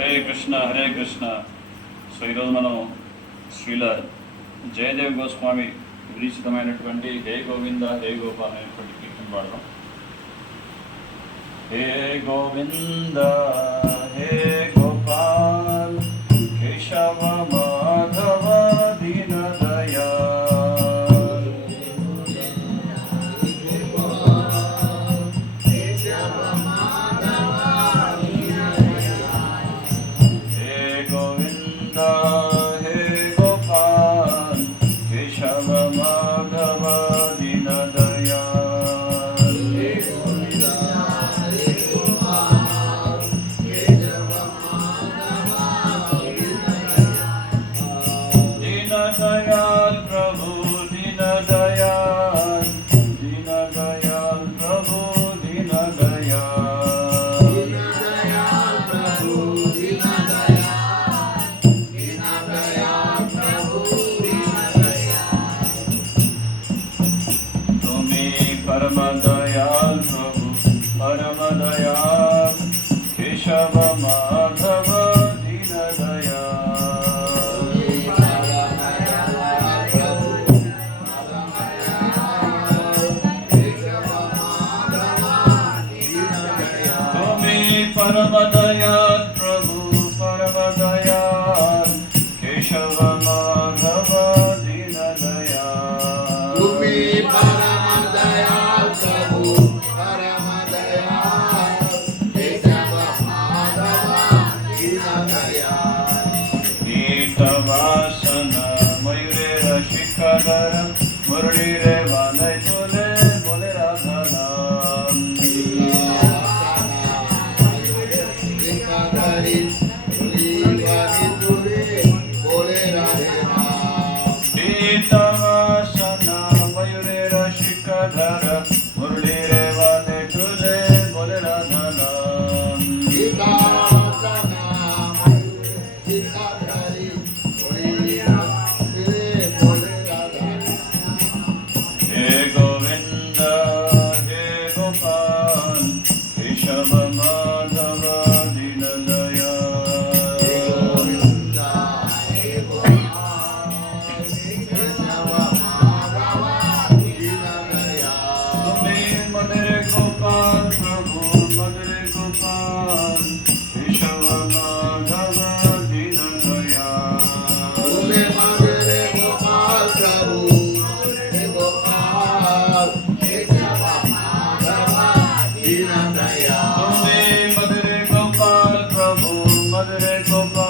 Hare Krishna. So ఈరోజు మనం శ్రీల జయదేవ్ గోస్వామి విరచితమైనటువంటి హే గోవింద హే గోపాల్ అనేటువంటి కీర్తన పాడదాం. హే గోవింద హే గోపాల్ కేశవ మాధవ దీన దయాళ్. హే గోవింద హే గోపాల్ కేశవ మాధవ దీన దయాళ్. दीन दयाल प्रभु दीन दयाल, दीन दयाल प्रभु दीन दयाल. तुम्हें परम दयाल प्रभु परम दयाल केशव माधव दीन दयाल. तुम्हें परम दयाल प्रभु परम दयाल केशव माधव दीन दयाल. कीटवासन मयूरेर शिखर मुरली रे वाले चोले बोले राधा नाम. कीटवासन मयूरेर शिखर मुरली रे वाले चोले बोले राधा नाम. हे गोविंद हे गोपाल केशव माधव दीन दयाल. तुम्हें मधुर गोपाल प्रभु मधुर गोपाल केशव माधव दीन दयाल. तुम्हें मधुर गोपाल प्रभु मधुर गोपाल